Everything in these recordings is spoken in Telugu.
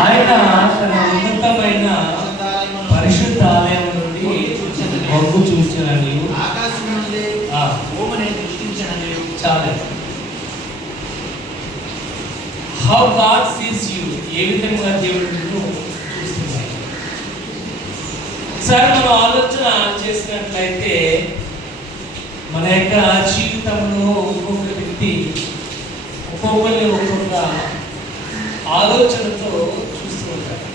ఆయన తన ఉన్నతమైన పరిశుద్ధ ఆలయం నుండి వంగు చూచానని ఆకాశం నుండి భూమిని దృష్టించనని చాలా. హౌ గాడ్ సీస్ యూ, ఏ విధంగా దేవుడు చూస్తున్నాడు. ఒకసారి మనం ఆలోచన చేసినట్లయితే మన యొక్క జీవితంలో ఒక్కొక్క వ్యక్తి ఒక్కొక్కరిని ఒక్కొక్క ఆలోచనతో చూస్తూ ఉంటారు.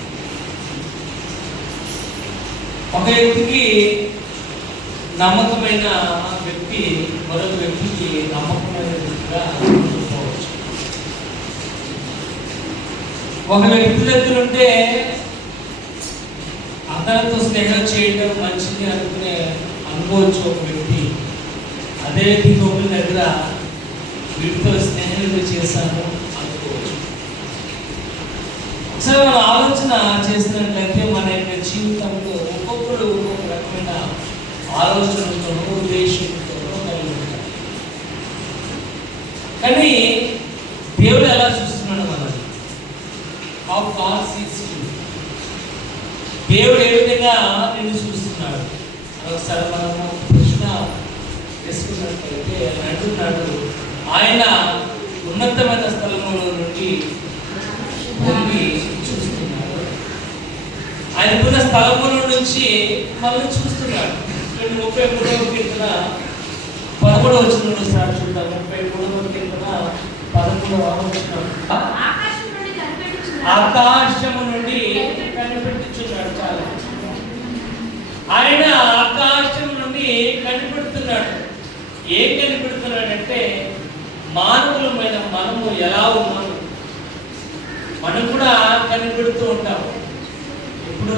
ఒక వ్యక్తికి నమ్మకమైన వ్యక్తి మరొక వ్యక్తికి నమ్మకమైన వ్యక్తిగా ఉండవచ్చు. ఒక వ్యక్తి దగ్గర ఉంటే అతనితో స్నేహం చేయడం మంచిది అనుకోవచ్చు ఒక వ్యక్తి. అదే వ్యక్తి ఇంకొకరి దగ్గర వీటితో స్నేహాలు చేశాను అనుకోవచ్చు. ఒకసారి మనం ఆలోచన చేసినట్లయితే మన యొక్క జీవితంలో ఒక్కొక్కరు ఒక్కొక్క రకమైన ఆలోచనలతో ఉద్దేశంతో కలిగి ఉంటారు. కానీ దేవుడు ఎలా చూస్తున్నాడు మనల్ని? హౌ గాడ్ సీస్ యూ, దేవుడు ఏ విధంగా నిన్ను చూస్తున్నాడు? ఒకసారి మనము ప్రశ్న చేసుకున్నట్లయితే అంటున్నాడు, ఆయన ఉన్నతమైన స్థలముల నుండి భూమి చూస్తున్నాడు. ఆయన ఉన్న స్థలముల నుంచి మనల్ని చూస్తున్నాడు. 33వ కీర్తన 13వ వచనంలో సార్ చూద్దాం. 33వ కీర్తన 13వ వచనం. ఆకాశము నుండి కనిపెట్టుచున్నాడు. చాలా, ఆయన ఆకాశం నుండి కనిపెడుతున్నాడు. ఏం కనిపెడుతున్నాడంటే మానవులమైన మనము ఎలా ఉన్నాము మనం కూడా కనిపెడుతూ ఉంటాము. ఇప్పుడు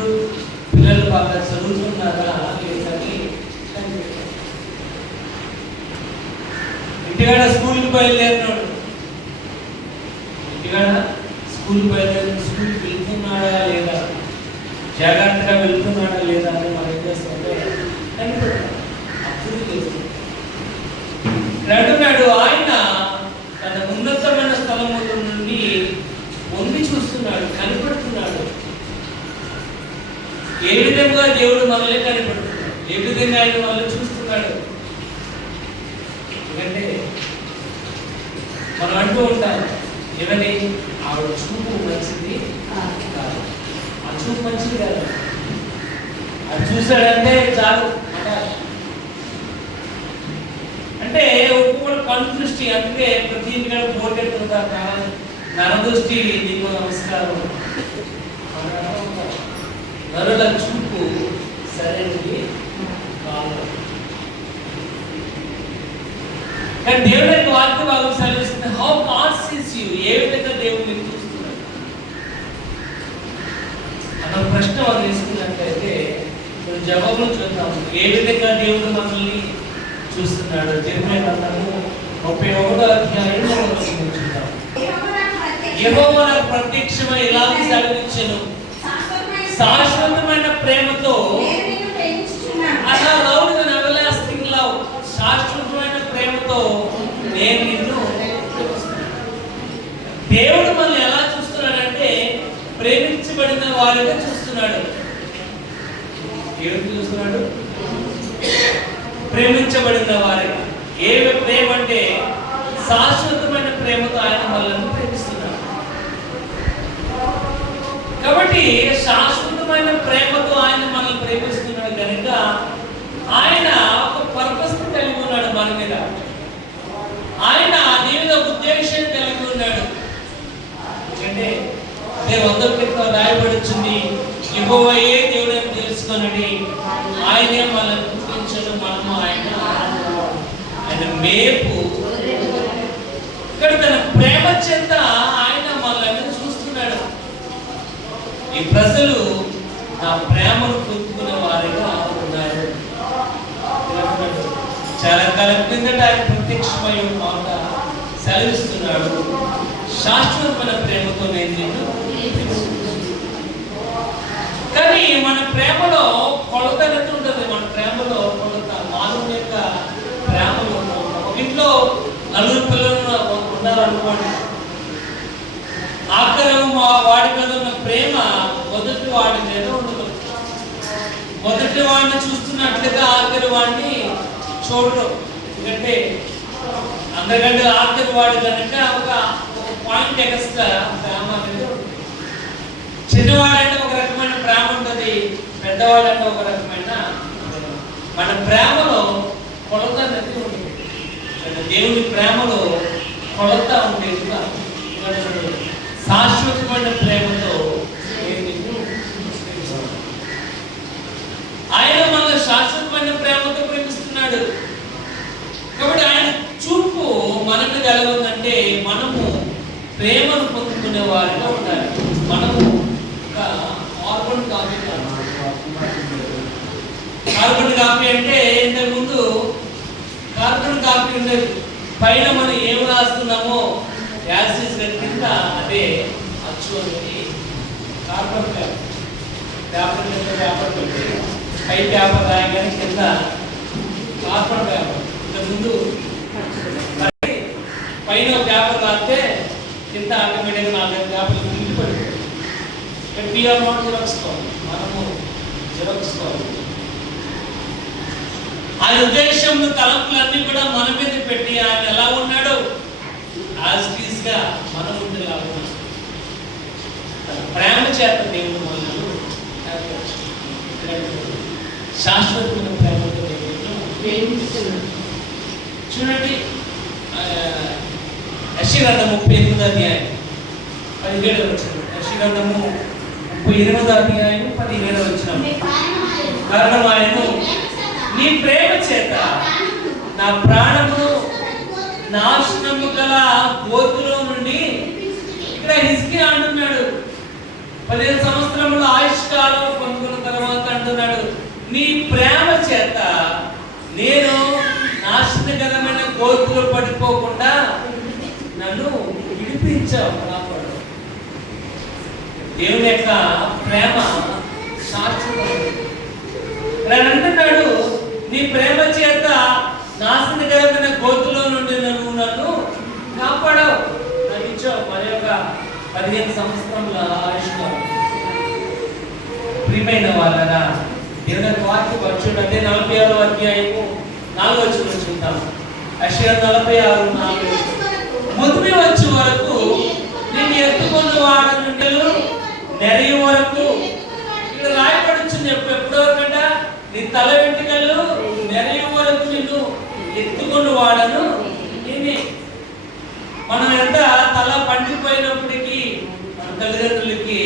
పిల్లలు బాగా చదువుతున్నారా లేదని ఇంటికాడ స్కూల్కి బయలుదేరినాడు, ఇంటికాడ స్కూల్కి స్కూల్కి వెళ్తున్నాడా లేదా, జాగ్రత్తగా వెళ్తున్నాడా లేదా అని మనం ఏం చేస్తామంటే కనిపెడతాం. అప్పుడు తెలుస్తుంది. అంటున్నాడు, ఆయన తన ఉన్నతమైన స్థలముల నుండి వంగి చూస్తున్నాడు, కనిపెడుతున్నాడు. ఏ విధంగా దేవుడు మనల్ని కనిపెడుతున్నాడు, ఏ విధంగా ఆయన మనల్ని చూస్తున్నాడు. ఎందుకంటే మనం అంటూ ఉంటాం, ఏమని, ఆవిడ చూపు మంచిది కాదు, ఆ చూపు మంచిది కాదు, అది చూశాడంటే చాలు అంటే ఒక్కొక్కటి కన్దృష్టి. అందుకే ప్రతి ఇంటికాడ బోర్డెట్టుంటారు, నరదృష్టి నీకు నమస్కారం, నరుల చూపు సరైనది కాదు. కానీ దేవుడి యొక్క వాక్య భాగం సెలవిస్తుంది, హౌ గాడ్ సీస్ యూ, ఏ విధంగా దేవుడు నిన్ను చూస్తున్నాడు అన్న ప్రశ్న మనం తీసుకున్నట్లయితే జవాబులు చూద్దాం. ఏ విధంగా దేవుడు మనల్ని చూస్తున్నాడు? జెర్మయా గ్రంథము 31వ అధ్యాయంలో చూద్దాం. యెహోవా నాకు ప్రత్యక్షమై ఇలాగ సెలవిచ్చెను, శాశ్వతమైన ప్రేమతో, శాశ్వతమైన ప్రేమతో నేను నిన్ను. దేవుడు మనల్ని ఎలా చూస్తున్నాడంటే ప్రేమించబడిన వారిగా చూస్తున్నాడు. దేవుడు చూస్తున్నాడు ప్రేమించబడిన వారిగా. ఏ ప్రేమ అంటే శాశ్వతమైన ప్రేమతో ఆయన మనల్ని ప్రేమిస్తున్నాడు. కాబట్టి శాశ్వతమైన ప్రేమతో ఆయన మనల్ని ప్రేమిస్తున్నాడు కనుక ఆయన ఒక పర్పస్ కలిగి ఉన్నాడు మన మీద. ఆయన నీ మీద ఉద్దేశం కలిగి ఉన్నాడు. అంటే నేను 100 క్రితం రాయబడుచుంది, యెహోవాయే దేవుడు అని తెలుసుకొనండి, ఆయనే మనల్ని గుర్తించడం, మనము ఆయన మేపు. ఇక్కడ తన ప్రేమ చేత ఆయన మనల్ని చూస్తున్నాడు. ఈ ప్రజలు నా ప్రేమను పొందుకునే వారిగా ఉన్నారు. చాలా కాలం కిందట ఆయన ప్రత్యక్షమై మాట సెలవిస్తున్నాడు, శాశ్వతమైన ప్రేమతో నేను నిన్ను. కానీ మన ప్రేమలో కొలత అనేది ఉంటుంది. మన ప్రేమలో కొలత, మానవుని యొక్క ప్రేమలో. ఒక ఇంట్లో 4 పిల్లలు ఉన్నారనుకోండి, వాడి మీద ఉండదు. మొదటి వాడిని చూస్తున్నట్లుగా ఆఖరి వాడిని చూడరు. ఎందుకంటే అందరికంటే ఆఖరి వాడు కనుక ఒక పాయింట్ ఎక్స్ట్రా ప్రేమ అనేది ఉంటుంది. చిన్నవాడంటే ఒక రకమైన ప్రేమ ఉంటుంది, పెద్దవాడంటే ఒక రకమైన. మన ప్రేమలో కొలత అనేది ఉంటుంది. దేవుని ప్రేమలో కొలత ఉండేది కాదు. శాశ్వతమైన ప్రేమతో ఆయన మన శాశ్వతమైన ప్రేమతో ప్రేమిస్తున్నాడు. కాబట్టి ఆయన చూపు మనకు కలగదంటే మనము ప్రేమను పొందుకునే వారిగా ఉండాలి. మనము కార్బన్ కాపీ అంటే ఇంతకుముందు కార్బన్ కాపీ ఉండేది. పైన మనం ఏం రాస్తున్నామో యాసిస్ కింద అదే అచ్చు అనేది కార్బన్ పేపర్ పెట్టి పై పేపర్ రాయగానే కింద కార్బన్ పేపర్. ఇంతకుముందు పైన పేపర్ రాస్తే కింద ఆటోమేటిక్గా 4 పేపర్లు మిగిలిపోయి పిఆర్ నోట్ జిరాక్స్ కావాలి, మనము జిరాక్స్ కావాలి. ఆయన ఉద్దేశం తలంపులన్నీ కూడా మన మీద పెట్టి ఆయన ఎలా ఉన్నాడు యాజ్ గా మనం ఉండేలా ఉన్నాడు. ప్రేమ చేత దేవుడు మనల్ని శాశ్వతమైన ప్రేమతో చూడండి. యెషయా 38వ అధ్యాయం 17వ వచనం. యెషయా 38వ అధ్యాయం 17వ వచనం. కారణం ఆయనను నీ ప్రేమ చేత నా ప్రాణమును నాశనము గల గోతులో నుండి, ఇక్కడ హిజ్కియా అంటున్నాడు 15 సంవత్సరముల ఆయుష్కాలం పొందుకున్న తర్వాత అంటున్నాడు, నీ ప్రేమ చేత నేను నాశనకరమైన గోతులో పడిపోకుండా నన్ను విడిపించావు. దేవుని యొక్క ప్రేమ శాశ్వతమైనది. అంటున్నాడు, నీ ప్రేమ చేత నాశనకరమైన గోతులో నుండి నన్ను కాపాడావు, నాకు ఇచ్చావు. మరి ఒక 15 సంవత్సరముల ఆయుష్కాలం. ప్రియమైన వాళ్ళరా, దేవుని వాక్యం వచ్చుంటే అదే 46వ అధ్యాయము 4వ వచనం చూద్దాం. యెషయా 46:4. ముదిమి వచ్చే వరకు నేను ఎత్తుకున్న వాడ నుండి నెరయ వరకు, ఇక్కడ రాయబడుచుంది ఎప్పుడు వరకంట, నీ తల వెంట్రుకలు నెరయ వరకు నిన్ను ఎత్తుకున్న వాడను నేనే. మనం ఎంత తల పండిపోయినప్పటికీ మన తల్లిదండ్రులకి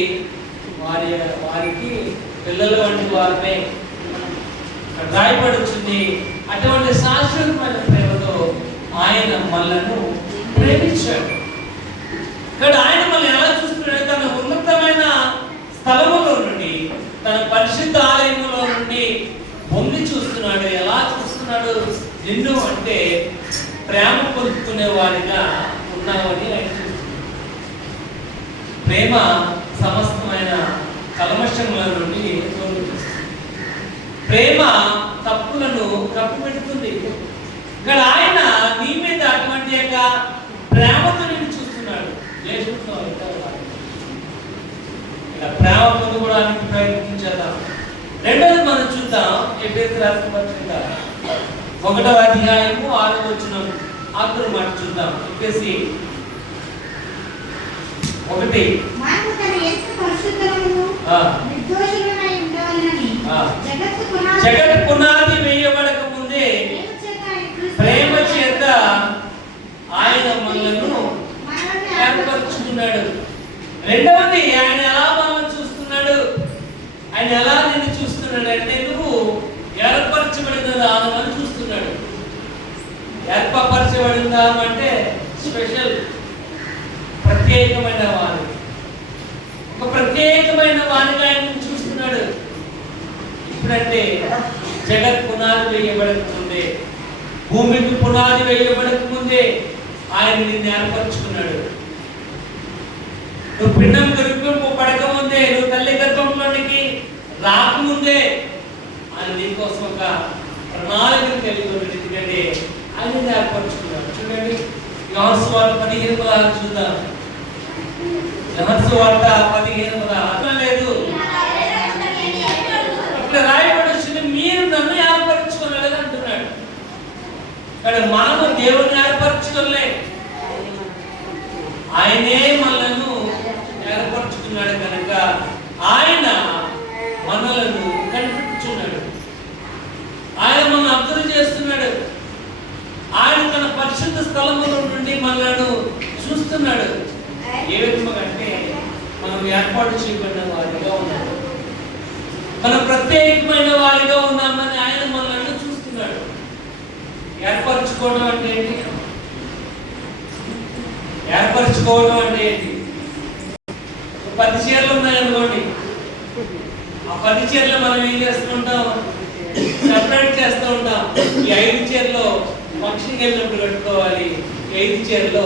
వారికి పిల్లలు వంటి వారినే రాయబడుచుంది. అటువంటి శాశ్వతమైన ప్రేమతో ఆయన మనలను ప్రేమించాడు. ఇక్కడ ఆయన మనల్ని ఎలా చూస్తున్నాడు? తన ఉన్నతమైన స్థలములో నుండి, తన పరిశుద్ధ ఆలయములో నుండి పొంగి చూస్తున్నాడు. ఎలా చూస్తున్నాడు? నిన్ను అంటే ప్రేమ పొందుకునే వారిగా ఉన్నావని ఆయన చూస్తున్నాడు. ప్రేమ సమస్తమైన కల్మషముల నుండి తొలగిస్తుంది. ప్రేమ తప్పులను కప్పిపెడుతుంది. ఇక్కడ ఆయన నీ మీద అటువంటి యొక్క ప్రేమతో నేను చూస్తున్నాడు. ఇలా ప్రేమ పొందుకోవడానికి ప్రయత్నించేద్దాం. రెండోది మనం చూద్దాం. ఎఫెసీయులకు రాసిన పత్రిక 1వ అధ్యాయము 6వ వచనం ఆఖరి మాట చూద్దాం. ఎఫెసీ 1. జగత్ పునాది వేయబడక ముందే ప్రేమ చేత ఆయన మనలను ఏర్పరచుకున్నాడు. రెండవది, ఆయన ఎలా మనల్ని చూస్తున్నాడు? ఆయన ఎలా నిన్ను చూస్తున్నాడు అంటే, నువ్వు ఏర్పరచబడిన ఆమెను చూస్తున్నాడు. ఏర్పరచబడిందా అంటే స్పెషల్, ప్రత్యేకమైన వారు, ఒక ప్రత్యేకమైన వారిగా ఆయన చూస్తున్నాడు. ఇప్పుడంటే జగత్ పునాది వేయబడక ముందే, భూమికి పునాది వేయబడక ముందే ఆయన నిన్ను ఏర్పరచుకున్నాడు. నువ్వు పిండం గర్భంలో పడక ముందే, నువ్వు తల్లి గర్భంలోనికి రాకముందే ఆయన నీకోసం ఒక ప్రణాళికను కలిగి ఉన్నాడు. ఎందుకంటే ఆయన ఏర్పరచుకున్నాడు. చూడండి, యోహాను సువార్త 15:16 చూద్దాం. యోహాను సువార్త 15:16 లేదు, కానీ మనము దేవుని ఏర్పరచుకోలే, ఆయనే మనలను ఏర్పరచుకున్నాడు కనుక ఆయన మనలను కనిపెట్టుచున్నాడు, ఆయన మనం అబ్జర్వ్ చేస్తున్నాడు, ఆయన తన పరిశుద్ధ స్థలముల నుండి మనలను చూస్తున్నాడు. ఏ విధంగా అంటే మనం ఏర్పాటు చేయబడిన వారిగా ఉన్నాడు, మనం ప్రత్యేకమైన వారిగా ఉన్నామని ఆయన మనల్ని చూస్తున్నాడు. ఏర్పరచుకోవడం అంటే ఏంటి? ఏర్పరచుకోవడం అంటే ఏంటి? 10 చీరలు ఉన్నాయనుకోండి, ఆ 10 చీరలు మనం ఏం చేస్తుంటాం? సెపరేట్ చేస్తూ ఉంటాం. ఈ 5 చీరలు ఫంక్షన్కి వెళ్ళినప్పుడు కట్టుకోవాలి, 5 చీరలు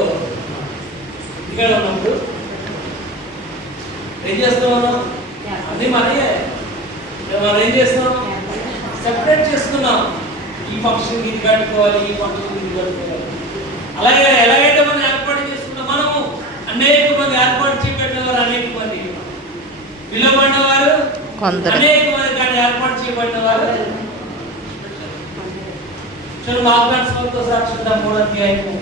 ఇక్కడ ఉన్నప్పుడు ఏం చేస్తూ ఉన్నాం? అన్నీ మనయే, మనం ఏం చేస్తాం? సెపరేట్ చేస్తున్నాం. ఈ ఫంక్షన్కి ఇది కట్టుకోవాలి, ఈ ఫంక్షన్కి ఇది కట్టుకోవాలి. అలాగే ఎలాగైతే మనం ఏర్పాటు చేసుకున్నాం, మనము అనేక మంది ఏర్పాటు చేయబడినవారు, అనేక మంది పిలువబడిన వారు అనేక మంది, కానీ ఏర్పాటు చేయబడిన వారు చూడండి. మార్గంతో సాక్షిద్దాం 3వ అధ్యాయము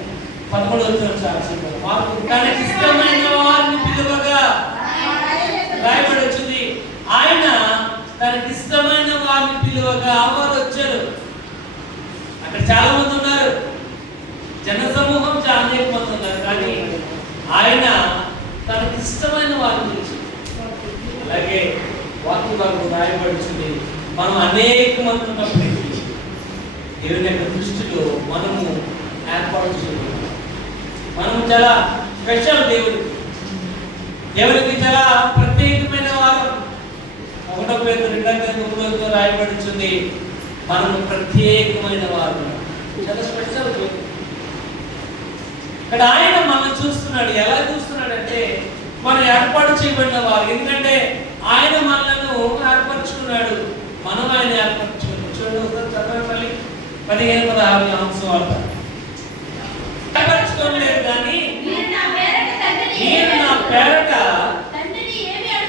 11వ వచనం సాక్షిద్దాం. మాకు తనకి ఇష్టమైన వారిని పిలువగా రాయబడి వచ్చింది. ఆయన తనకి ఇష్టమైన వారిని పిలువగా వారు వచ్చారు. అక్కడ చాలా మంది ఉన్నారు, జన సమూహం చాలా అనేక మంది ఉన్నారు, కానీ ఆయన తనకి ఇష్టమైన వారిని పిలిచి. అలాగే వాక్యం రాయబడుతుంది, మనం అనేక మంది ఉన్నప్పటికీ దేవుని యొక్క దృష్టిలో మనము ఏర్పాటు చేయబడ్డాం. మనము చాలా స్పెషల్, దేవునికి చాలా ప్రత్యేకమైన వారు. 1 పేతురు 2:3 రాయబడుతుంది, మనము ప్రత్యేకమైన వారు, చాలా స్పెషల్. ఇక్కడ ఆయన మనల్ని చూస్తున్నాడు. ఎలా చూస్తున్నాడంటే మనం ఏర్పాటు చేయబడిన వారు, ఎందుకంటే ఆయన మనలను ఏర్పరచుకున్నాడు, మనం ఆయన ఏర్పరచుకున్నాడు. చూడండి ఒకసారి చదవండి మళ్ళీ 15-16 అంశం వార్త. ఏర్పరచుకోలేదు కానీ నేను నా పేరట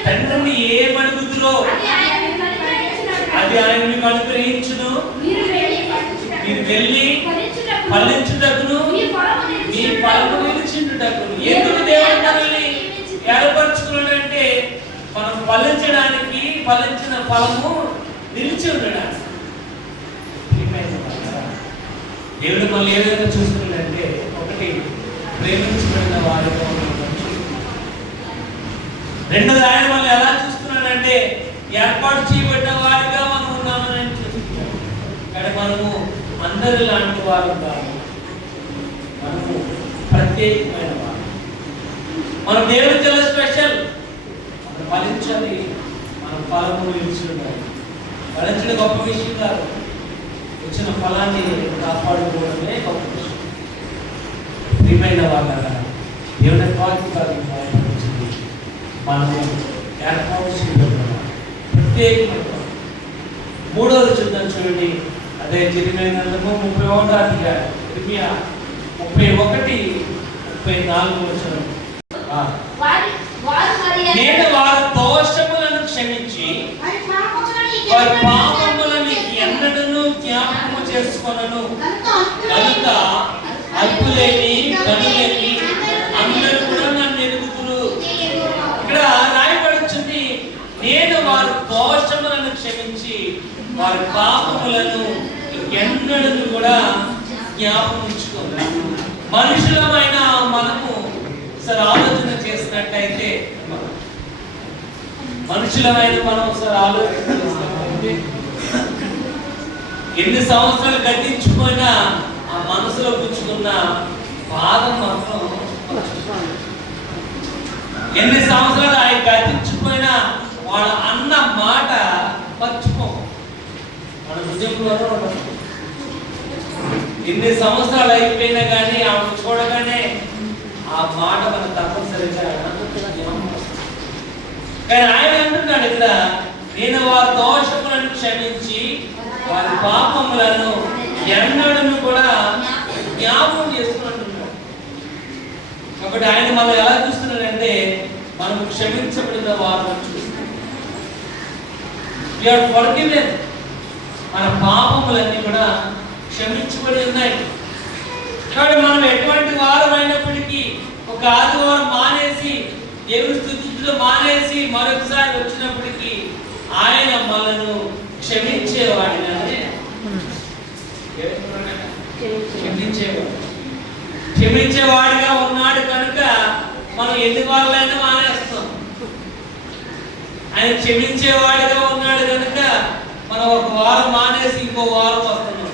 తండ్రిని ఏమడుగుదురో అది ఆయన మీకు అనుగ్రహించును, మీరు వెళ్ళి ఫలించుటకును మీ ఫలము నిలిచిండుటకును. ఎందుకు దేవుడు మనల్ని ఏర్పరచుకున్నాడంటే మనం ఫలించడానికి, ఫలించిన ఫలము నిలిచి ఉండడానికి. దేవుడు మనల్ని ఏ విధంగా చూస్తున్నాడంటే, ఒకటి ప్రేమించబడిన వారిగా ఉన్నాడు, రెండోది ఆయన మనల్ని ఎలా చూస్తున్నాడంటే ఏర్పాటు చేయబడిన వారిగా మనం ఉన్నామని చూస్తున్నాడు. కానీ మనము అందరి లాంటి వారు కాదు, మనము ప్రత్యేకమైన వారు. మన దేవుడు చాలా స్పెషల్. మనం ఫలించాలి, మన ఫలము నిలిచి ఉండాలి. ఫలించడం గొప్ప విషయం కాదు, వచ్చిన ఫలాన్ని కాపాడుకోవడమే గొప్ప విషయం. ప్రియమైన వాళ్ళ దేవుని వాక్యం మనము ఏర్పాటు చేయబడ్డాము, ప్రత్యేకమైన. 3వది చూద్దాం చూడండి, అదే జరిగిన 31వ అధ్యాయం 31-34 వచనం. నేను వారి దోషములను క్షమించి వారి పాపములను ఎన్నడూ జ్ఞాపకము చేసుకొనను కనుక అల్పులేని గనులేని అందరూ కూడా నన్ను ఎరుగుదురు. ఇక్కడ రాయబడుతుంది, నేను వారి దోషములను క్షమించి వారి పాపములను ఎన్నడూ కూడా జ్ఞాపకించుకోను. మనుషులమైన మనము ఒకసారి ఆలోచన చేసినట్టయితే, మనుషులమైన మనం ఒకసారి ఆలోచన చేసినట్టయితే, ఎన్ని సంవత్సరాలు గతించుకున్నా ఆ మనసులో పుచ్చుకున్న బాధం మాత్రం, ఎన్ని సంవత్సరాలు ఆయన గతించుకున్నా వాళ్ళ అన్న మాట మర్చిపో, మన హృదయంలో ఎన్ని సంవత్సరాలు అయిపోయినా కానీ ఆమె చూడగానే ఆ మాట మనం తప్పనిసరిగా. కానీ ఆయన అంటున్నాడు ఇక్కడ, నేను వారి దోషములను క్షమించి వారి పాపములను ఎన్నడూ కూడా జ్ఞాపకం చేసుకుంటున్నాడు. కాబట్టి ఆయన మనం ఎలా చూస్తున్నాడంటే, మనం క్షమించబడిన వారిని చూస్తున్నాం. మన పాపములన్నీ కూడా క్షమించబడి ఉన్నాయి. కాబట్టి మనం ఎటువంటి వారం అయినప్పటికీ ఒక ఆదివారం మానేసి దేవుని స్తుతిలో మానేసి మరొకసారి వచ్చినప్పటికీ ఆయన మనను క్షమించేవాడిగానే క్షమించేవాడిగా ఉన్నాడు కనుక మనం ఎన్ని వారాలైనా మానేస్తాం. ఆయన క్షమించేవాడిగా ఉన్నాడు కనుక మనం ఒక వారం మానేసి ఇంకో వారం వస్తున్నాం.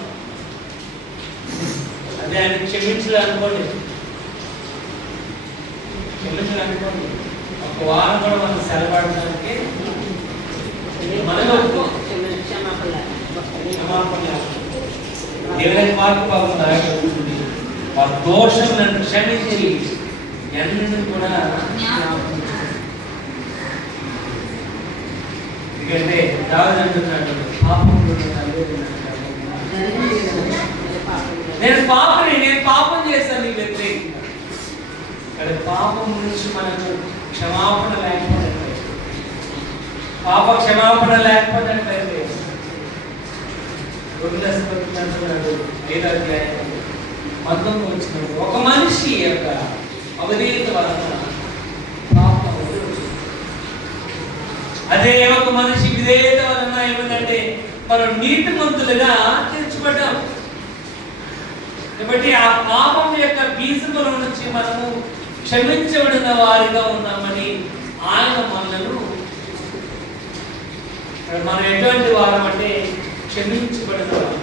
అదే ఆయన క్షమించాలనుకోండి, ఒక వారం కూడా మనం సెలవుడడానికి దేవుని మార్పు బాగుంది. వారి దోషములను క్షమించి ఎన్నడూ కూడా ఎందుకంటే దావీదు అంటున్నాడు, నేను పాపం చేశాను నీకు వ్యతిరేకంగా. ఇక్కడ పాపం నుంచి మనకు క్షమాపణ లేకపోయినట్లయితే, పాప క్షమాపణ లేకపోయినట్లయితే 5:19 వచ్చినప్పుడు ఒక మనిషి యొక్క అవిధేయత వలన పాపం వచ్చింది. అదే ఒక మనిషి విధేయత వలన ఏమిటంటే మనం నీతిమంతులుగా తీర్చబడ్డాం. కాబట్టి ఆ పాపం యొక్క బీజముల నుంచి మనము క్షమించబడిన వారిగా ఉన్నామని ఆయన మనలను, మనం ఎటువంటి వారం అంటే క్షమించబడిన వారు.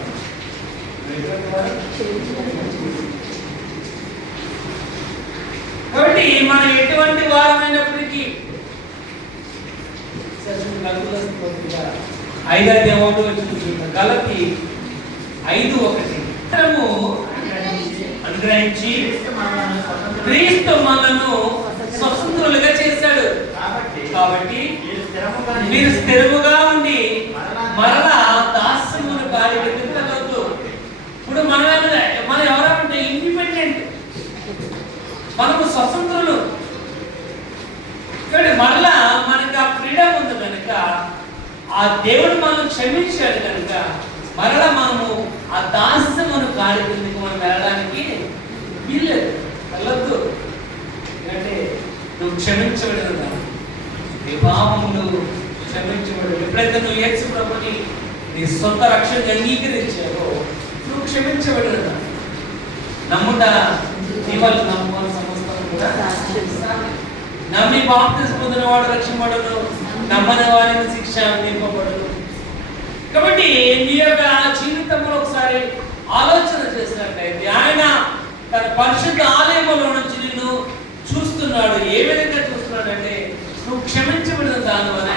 కాబట్టి మనం ఎటువంటి వారమైనప్పటికీ 5:1 గలతీ 5:1 అనుగ్రహించి క్రీస్తు మనను స్వతంత్రులుగా చేశాడు. కాబట్టి మీరు స్థిరముగా ఉండి మరలా దాస్యమును కార్యవద్దు. ఇప్పుడు మనం ఎవరంటే ఇండిపెండెంట్, మనకు స్వతంత్రులు. కాబట్టి మరలా మనకి ఆ ఫ్రీడమ్ ఉంది కనుక, ఆ దేవుడు మనం క్షమించాడు కనుక మరలా మనము ఆ దాస్యమును కార్యక్రమానికి మనం వెళ్ళడానికి వీల్లేదు, వెళ్ళొద్దు. ఎందుకంటే నువ్వు క్షమించబడిన నీ పాపములు క్షమించబడి, ఎప్పుడైతే నువ్వు యేసు ప్రభుని నీ సొంత రక్షణ అంగీకరించావో నువ్వు క్షమించబడిన నమ్ముట జీవాలు నమ్ముకోని సమస్తం కూడా నమ్మి బాప్తిస్మం పొందిన వాడు రక్షింపబడును, నమ్మని వారికి శిక్ష విధింపబడును. కాబట్టి నీ యొక్క జీవితంలో ఒకసారి ఆలోచన చేసినట్లయితే ఆయన తన పరిశుద్ధ ఆలయంలో నుంచి నిన్ను చూస్తున్నాడు. ఏ విధంగా చూస్తున్నాడు అంటే నువ్వు క్షమించబడిన దాని వల్ల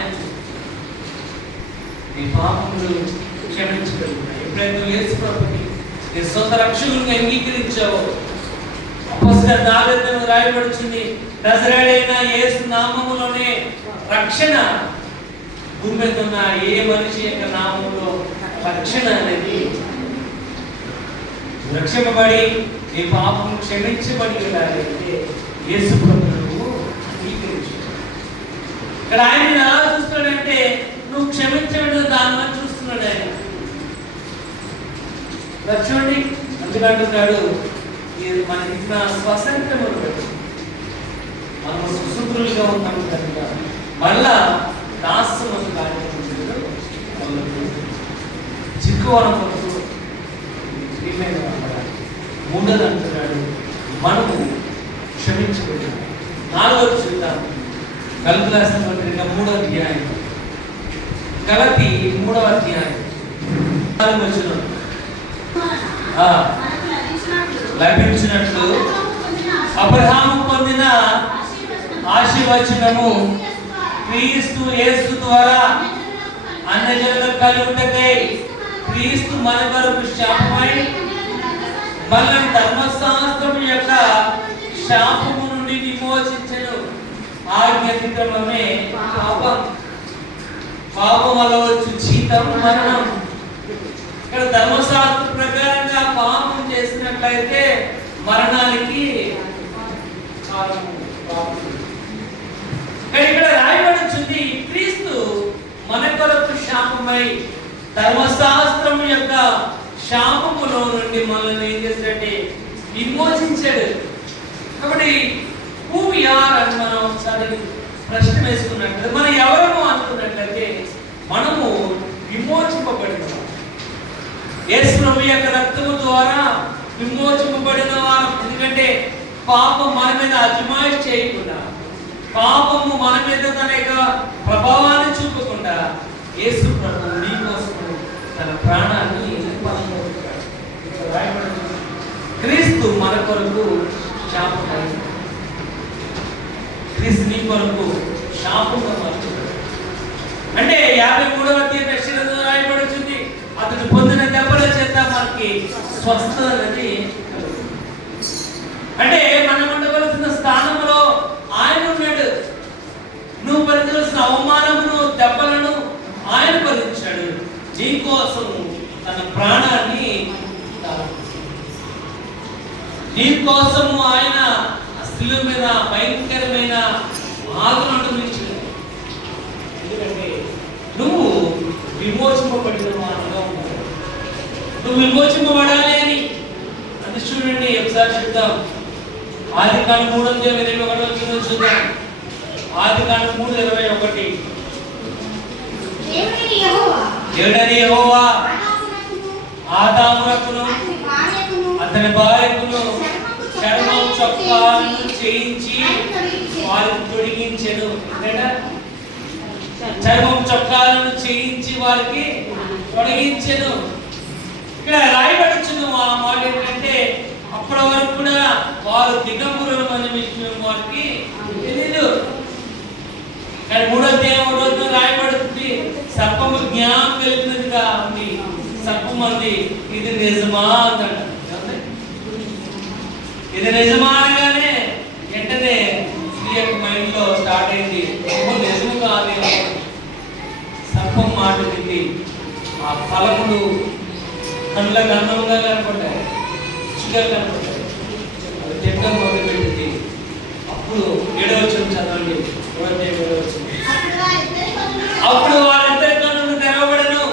నీ పాపములు క్షమించబడుతున్నాయి. ఎప్పుడైతే నువ్వు యేసు ప్రభుని నీ సొంత రక్షకునిగా అంగీకరించావో, అపొస్తలుడైన దావీదు రాయబడుచుంది, నజరేయుడైన యేసు నామములోనే రక్షణ. భూమి మీద ఉన్న ఏ మనిషి యొక్క నామంలో రక్షణ అనేది, రక్షింపబడి నీ పాపం క్షమించబడి ఉండాలంటే యేసు ప్రభువును అంగీకరించు. ఇక్కడ ఆయన ఎలా చూస్తున్నాడంటే నువ్వు క్షమించబడిన దాని వల్ల చూస్తున్నాడు ఆయన. చూడండి, అందుకంటున్నాడు మనకి ఇచ్చిన స్వతంత్రమును బట్టి మనం సుశుద్ధులుగా ఉన్నాము కనుక మళ్ళా దాస్యమును కార్యక్రమించడం చిక్కువనం కొరకు మూడోది అంటున్నాడు మనము క్షమించబడ్డాము. 4వ చూద్దాం, గలతీ రాసిన పత్రిక 3వ అధ్యాయం, గలతీ 3వ అధ్యాయం 4వ వచనం. లభించినట్లు అబ్రహాము పొందిన ఆశీర్వచనము క్రీస్తు యేసు ద్వారా అన్యజనులకు కలుగుటకై క్రీస్తు మన కొరకు శాపమై మనల్ని ధర్మశాస్త్రం యొక్క శాపము నుండి విమోచించెను. ఆజ్ఞాతిక్రమమే పాపం, పాపం వల్ల వచ్చు జీతం మరణం. ఇక్కడ ధర్మశాస్త్ర ప్రకారంగా పాపం చేసినట్లయితే మరణానికి ఇక్కడ రాయబడుతుంది, క్రీస్తు మన కొరకు శాపమై ధర్మశాస్త్రం యొక్క శాపములో నుండి మనల్ని ఏం చేసినట్టే విమోచించాడు. కాబట్టి హూ వి ఆర్ అని మనం ఒకసారి ప్రశ్న వేసుకున్నట్లయితే మనం ఎవరము అనుకున్నట్లయితే మనము విమోచింపబడిన యేసు ప్రభు యొక్క రక్తము ద్వారా విమోచింపబడిన వారు. ఎందుకంటే పాపం మన మీద అజమాయిష్ చేయకుండా, పాపము మన మీద తన యొక్క ప్రభావాన్ని చూపకుండా యేసు ప్రభు నీ కోసం తన ప్రాణాన్ని క్రీస్తు మన కొరకు శాపం, క్రీస్తు నీ కొరకు శాపంగా మార్చున్నాడు. అంటే 53వ అధ్యాయం రాయబడుతుంది, అతను పొందిన దెబ్బల చేత మనకి స్వస్థత అనేది. అంటే మనం ఉండవలసిన స్థానంలో ఆయన ఉన్నాడు. నువ్వు భరించవలసిన అవమానమును దెబ్బలను ఆయన భరించాడు. నీ కోసం తన ప్రాణాన్ని, నీ కోసము ఆయన శిలువ మీద భయంకరమైన బాధను అనుభవించాడు. ఎందుకంటే నువ్వు విమోచింపబడిన వాడుగా ఉన్నావు. నువ్వు విమోచింపబడాలి అని అది చూడండి. ఒకసారి చూద్దాం. ఆదికాండం 3:21 చూద్దాం. ఆదికాండం 3:21. దేవుడైన యెహోవా ఆదామునకును అతని భార్యకును చర్మం చొక్కాలను చేయించి వారికి తొడిగించెను. చర్మం చొక్కాలను చేయించి వారికి తొడిగించెను. ఇక్కడ రాయబడుచున్న ఆ మాట ఏంటంటే అప్పటి వరకు కూడా వారు దిగంబరులు అనే విషయం వారికి తెలియదు. కానీ 3వ అధ్యాయం రాయబడుతుంది, సర్పము జ్ఞానం కలిగినదిగా ఉంది. సర్పం అంది ఇది నిజమా అంటాడు. ఇది నిజమా అనగానే వెంటనే స్త్రీ యొక్క మైండ్ లో స్టార్ట్ అయింది, నిజము కాదు. సర్పం మాట వింది. ఆ ఫలములు కళ్ళకు అందంగా కనపడ్డాయి, రుచిగా కనపడ్డాయి. అది తిట్టడం మొదలుపెట్టింది. అప్పుడు 7వ వచనం చదవండి. అప్పుడు వారిద్దరి కన్నులు తెరవబడెను,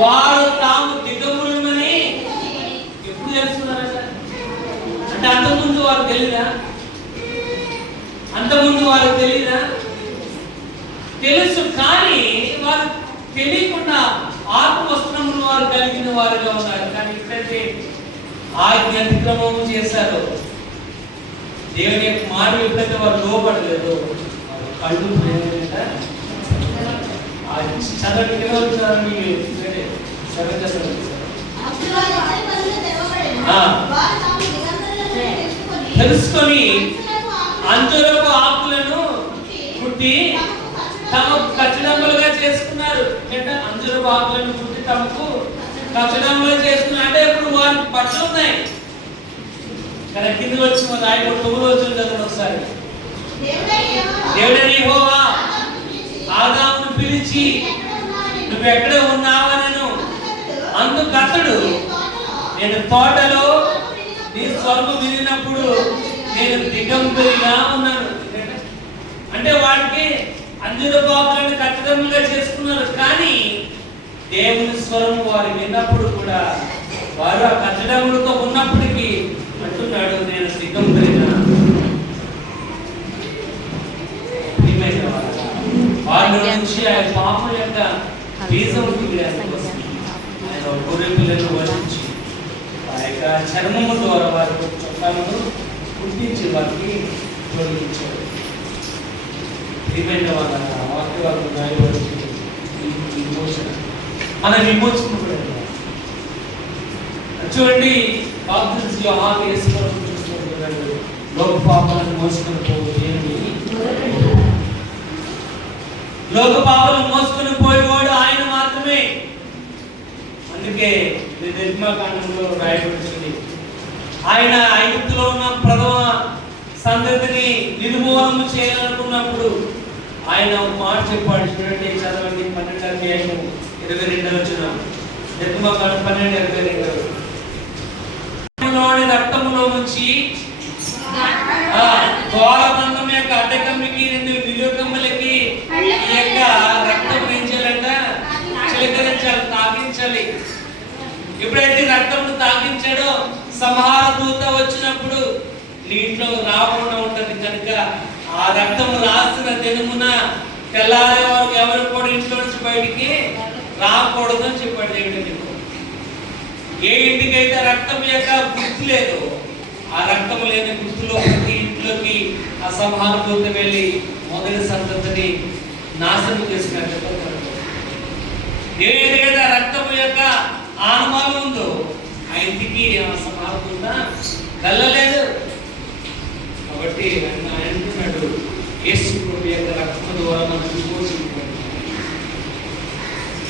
వారు తాము దిగంబరులని ఎప్పుడు తెలుసుకున్నారట? అంటే అంతకుముందు వారు తెలీదా? తెలుసు, కానీ వారు తెలియకుండా ఆత్మ వస్త్రములు వారు కలిగిన వారుగా ఉన్నారు. కానీ ఎప్పుడైతే ఆజ్ఞ అతిక్రమం చేశారో, దేవుని యొక్క మాట ఎప్పుడైతే వారు లోపడలేదు, కళ్ళు చదవడానికి తెలుసుకొని అంజూరపు ఆకులను పుట్టి తమకు కచ్చడములుగా చేసుకున్నారు. అంజూరపు ఆకులను పుట్టి తమకు కచ్చడములుగా చేసుకున్నారు. అంటే ఇప్పుడు వారికి బట్టలు ఉన్నాయి కదా. కింద వచ్చిన రాయబడి 9వ వచనం చదవండి ఒకసారి. దేవుడైన యెహోవా ఆదామును పిలిచి నువ్వు ఎక్కడ ఉన్నావనను. అందుకు అతడు నేను తోటలో నీ స్వరము వినినప్పుడు నేను దిగంబరిగా ఉన్నాను. అంటే వాడికి అంజూరపు ఆకులను కట్టడములుగా చేసుకున్నారు. కానీ దేవుని స్వరం వారు విన్నప్పుడు కూడా వారు ఆ కట్టడములతో ఉన్నప్పటికీ అంటున్నాడు నేను దిగంబరిగా. వాళ్ళ నుంచి ఆయన పాపం యొక్క బీజం ఆయన గొర్రె పిల్లలను వర్షించి ఆ యొక్క చర్మము ద్వారా వారి చొక్కాలను గుర్తించి వారికి తొలగించారు. ప్రియమైన వాళ్ళ వాక్య వాళ్ళు రాయబడుతుంది విమోచన. మన విమోచన చూడండి. బాప్తిస్మం యోహాను యేసుప్రభు చూస్తున్నాడు. లోక పాపాలను మోసుకొని పోయేవాడు ఆయన మాత్రమే. అందుకే నిర్మాకాండంలో రాయబడుతుంది, ఆయన ఐగుప్తులో ఉన్న ప్రథమ సంతతిని నిర్మూలన చేయాలనుకున్నప్పుడు ఆయన ఒక మాట చెప్పాడు. చూడండి, చదవండి. 12వ అధ్యాయం 22వ వచనం. నిర్మాకాండం 12:22. రక్తములో నుంచి ద్వారబంధం యొక్క అడ్డకమ్మికి 2 నిలువకమ్ములకి ఈ యొక్క రక్తం ఏం చేయాలంట? చిలకరించాలి, తాగించాలి. ఎప్పుడైతే రక్తం తాగించాడో సంహార దూత కనుక ఆ రక్తము రాసిన దినమున తెల్లారే వరకు ఎవరు కూడా ఇంట్లో నుంచి బయటికి రాకూడదు అని చెప్పాడు దేవుడు. ఏ ఇంటికైతే రక్తం యొక్క గుర్తు లేదు, ఆ రక్తం లేని గుర్తులో ప్రతి ఇంట్లోకి ఆ సమానుభూతి వెళ్ళి మొదటి సంతతిని నాశనం చేసినట్టు. ఏదైతే రక్తం యొక్క ఆనమానం ఉందో ఆ ఇంటికి ఆ సమానుభూత వెళ్ళలేదు. కాబట్టి ఆయన అంటున్నాడు, యేసు ప్రభు యొక్క రక్తం ద్వారా మనం విమోచించబడ్డాం.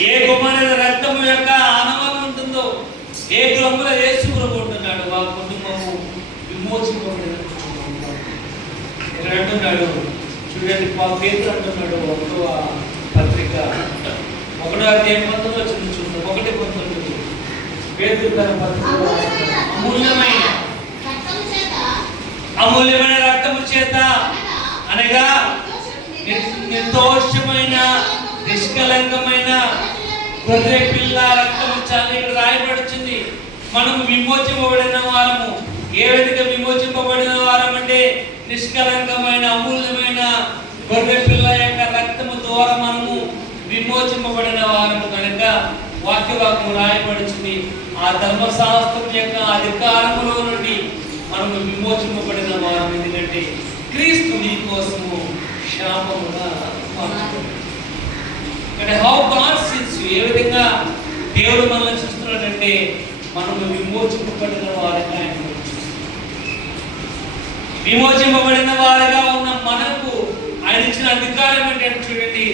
ఏ కుమారుల రక్తం యొక్క ఆనవానం ఉంటుందో, ఏ గృహంలో యేసు ప్రభు ఉంటున్నాడు, ఆ కుటుంబము విమోచింపబడిన కుటుంబం. ఇక్కడ అంటున్నాడు చూడండి, పేతురు అంటున్నాడు 1వ పత్రిక 1వ అధ్యాయం 19 వచ్చింది చూడండి. 1:19 పేతురు తన పత్రికలో అమూల్యమైన రక్తము చేత అనగా నిర్దోషమైన నిష్కలంకమైన గొర్రె పిల్ల రక్తము చాలా ఇక్కడ రాయబడుతుంది. మనము విమోచింపబడిన వారము. ఏ విధంగా విమోచింపబడిన వారం అంటే నిష్కలంకమైన అమూల్యమైన గొర్రె పిల్ల యొక్క రక్తము ద్వారా మనము విమోచింపబడిన వారము కనుక వాక్యవాక్యం రాయబడుతుంది. ఆ ధర్మశాస్త్రం యొక్క అధికారములో నుండి మనము విమోచింపబడిన వారం. ఎందుకంటే క్రీస్తు నీ కోసము శాపముగా మార్చబడ్డాడు. హౌ గాడ్ సీస్ యు, ఏ విధంగా దేవుడు మనల్ని చూస్తున్నాడంటే మనము విమోచింపబడిన వారిగా ఆయన చూస్తున్నాడు. విమోచింపబడిన వారిగా ఉన్న మనకు ఆయన ఇచ్చిన అధికారం ఏంటంటే చూడండి,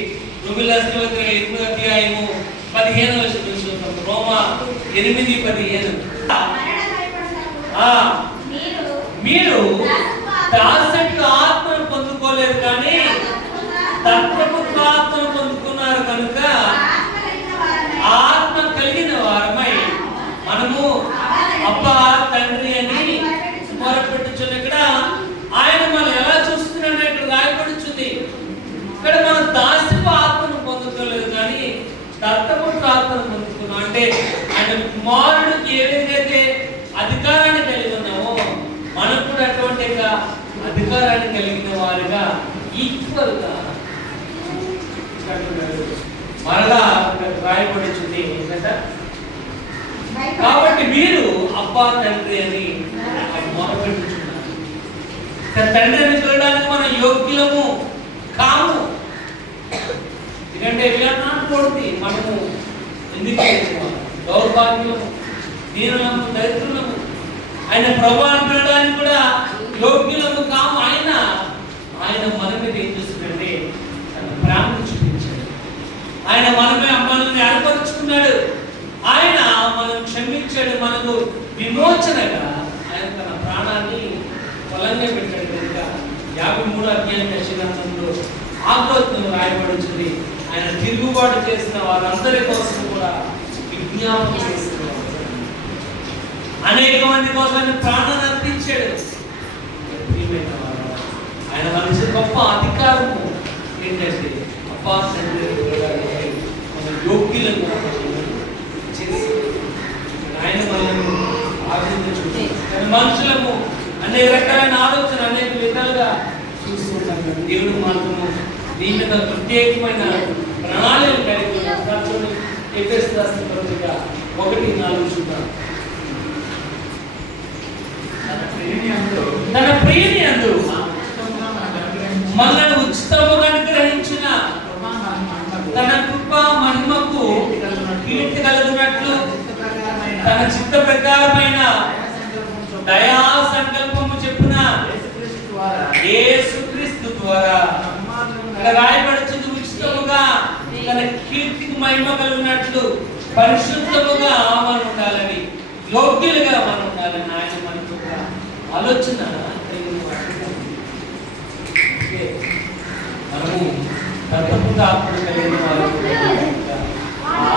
రోమీయుల రాసిన పత్రిక 8వ అధ్యాయము 15వ వచనం చూద్దాం. రోమా 8:15 మీరు దాసపు ఆత్మను పొందుకోలేదు కానీ దత్తపుత్ర ఆత్మను పొందుకున్నారు కనుక ఆత్మ కలిగిన వారమై మనము అబ్బా తండ్రి అని మొరపెట్టుచున్న. ఇక్కడ ఆయన మనం ఎలా చూస్తున్నాడో ఇక్కడ రాయబడుచుంది. ఇక్కడ మనం దాసపు ఆత్మను పొందుకోలేదు కానీ దత్తపుత్ర ఆత్మను పొందుకున్నాం. అంటే ఆయన కుమారుడికి ఏదైతే అధికారాన్ని కలిగి ఉన్నామో మనకు కూడా అటువంటి అధికారాన్ని కలిగిన వారుగా ఈక్వల్ గా మరలా రాయబడుచుంది. కాబట్టి మీరు అబ్బా తండ్రి అని మొరపెట్టుచున్నారు. తండ్రి అని చూడడానికి మనం యోగ్యులము కాము. ఎందుకంటే విలానాన్ని మనము ఎందుకు దౌర్భాగ్యము, దీనులము, దరిద్రులము. ఆయన ప్రభు అని పిలవడానికి కూడా యోగ్యులము కాము. ఆయన మన మీద ఏం చేస్తున్నాడంటే తన ప్రేమను చూపించాడు. ఆయన మనమే మనల్ని ఏర్పరుచుకున్నాడు. ఆయన మనం క్షమించాడు. మనకు విమోచనగా ఆయన తన ప్రాణాన్ని పొలంగా పెట్టాడు. కనుక 53వ అధ్యాయం యెషయా ఆగ్రోత్తును రాయబడుతుంది. ఆయన తిరుగుబాటు చేసిన వారందరి కోసం కూడా విజ్ఞాపన చేస్తున్నారు. అనేక మంది కోసం ఆయన ప్రాణాన్ని అర్పించాడు. ఆయన మనిషి గొప్ప అధికారము ఏంటంటే అబ్బా తండ్రి మన యోగ్యులను చేసి ఆయన మనల్ని ఆశించుకుంటాడు. కానీ మనుషులము అనేక రకాలైన ఆలోచన అనేక విధాలుగా చూస్తుంటారు. దేవుడు మాత్రము దీని మీద ప్రత్యేకమైన ప్రణాళిక కలిగి ఉన్నాడు. ఎఫెసీయులకు రాసిన పత్రిక 1:4 చూద్దాం. తన ప్రియని యందు మనల్ని ఉచితముగా అనుగ్రహించిన తన కృప మహిమకు కీర్తి కలుగునట్లు తన చిత్త ప్రకారమైన దయా సంకల్పము చెప్పున యేసుక్రీస్తు ద్వారా రాయబడుచుంది. ఉచితముగా తన కీర్తికి మహిమ కలుగునట్లు పరిశుద్ధముగా మనం ఉండాలని, యోగ్యులుగా మనం ఉండాలని ఆయన మనకు ఆలోచన మనము దత్తపుత్ర ఆత్మను కలిగిన వారు,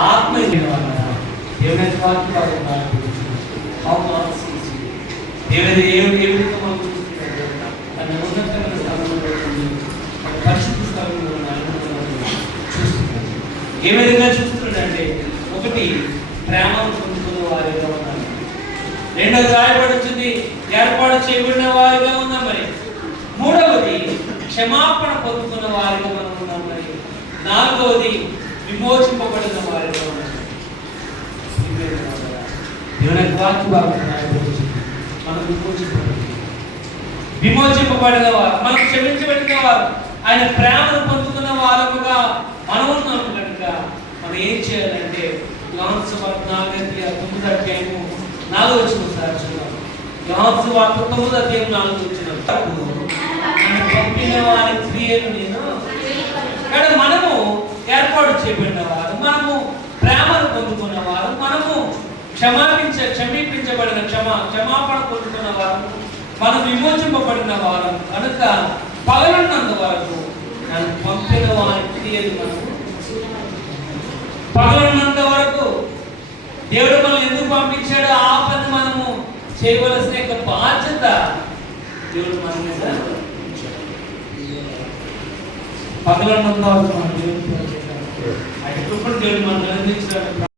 ఆత్మ కలిగిన వారు దేవుని దేవుడితో మనం చూస్తున్నాడు. తన ఉన్నతమైన స్థలంలో పరిశుద్ధ స్థలంలో చూస్తున్నాడు. ఏ విధంగా చూస్తున్నాడు అంటే, ఒకటి ప్రేమను పొందుకున్న వారిగా ఉన్నారు. రెండోది రాయబడుతుంది ఏర్పాటు చేయబడిన వారిగా ఉన్నాం. మరి మూడవది క్షమాపణ పొందుకున్న వారిగా మనం ఉన్నాం. మరి నాలుగవది విమోచింపబడిన వారిగా ఉన్నాం. వాక్య భాగం మనం విమోచింపబడిన వారు, మనం క్షమించబడిన వారు, ఆయన ప్రేమను పొందుకున్న వారముగా మనం ఉన్నాం కనుక మనం ఏం చేయాలంటే యోహాను సువార్త 4:9 యోహాను సువార్త 9:4 పంపిన వారి క్రియలు నేను ఇక్కడ మనము ఏర్పాటు చేయబడిన వారు, మనము ప్రేమను పొందుకున్న వారు, మనము క్షమించబడిన క్షమాపణ పొందుకున్న వారు, మనం విమోచింపబడిన వారు కనుక పగలున్నంత వరకు నన్ను పంపిన వారి క్రియలు మనము పగలున్నంత వరకు దేవుడు మనల్ని ఎందుకు పంపించాడు, ఆ పని మనము చేయవలసిన యొక్క బాధ్యత దేవుడు మన మీద పగలున్నంత వరకు మనం దేవుడు దేవుడు మనల్ని అందించడానికి